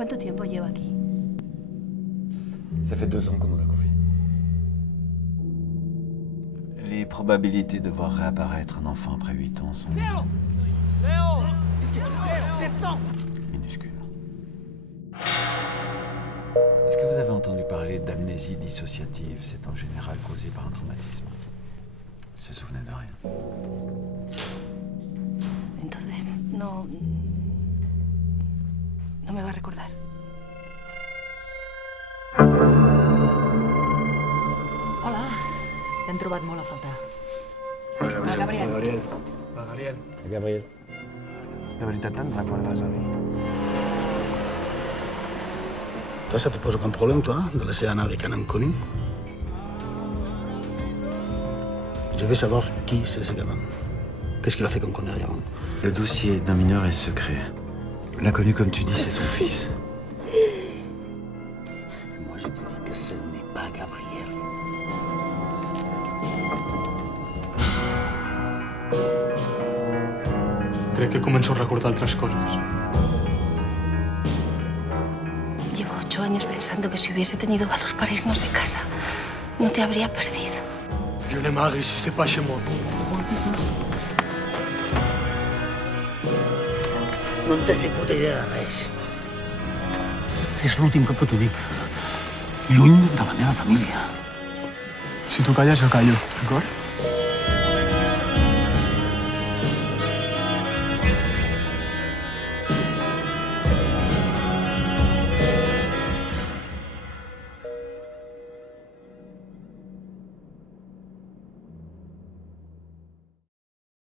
¿Cuánto tiempo lleva aquí? Ça fait 2 ans qu'on nous l'a confié. Les probabilités de voir réapparaître un enfant après 8 ans sont... Léo! Léo! Qu'est-ce que tu fais? Descends! minuscules. Est-ce que vous avez entendu parler d'amnésie dissociative? C'est en général causé par un traumatisme. Il se souvenait de rien. Entonces, no me va a recordar. Hola. T'hem trobat molt a faltar. El Gabriel. Gabriel. De veritat te'n recordes, avi? Toi, ça te pose aucun problème, toi, de laisser Anna avec un inconnu? Je veux savoir qui c'est ce gamin. Qu'est-ce qu'il a fait qu'on connaît rien? Le dossier d'un mineur est secret. L'inconnu, comme tu dis, c'est son fils. Moi, je te dis que ce n'est pas Gabriel. Crec que començo a recordar altres coses. Llevo 8 años pensando que si hubiese tenido valor para irnos de casa, no te habría perdido. Jo ne m'haguis, c'est pas chez moi. No en tens ni puta idea de res. És l'últim cop que t'ho dic. Lluny de la meva família. Si tu calles, jo callo, d'acord?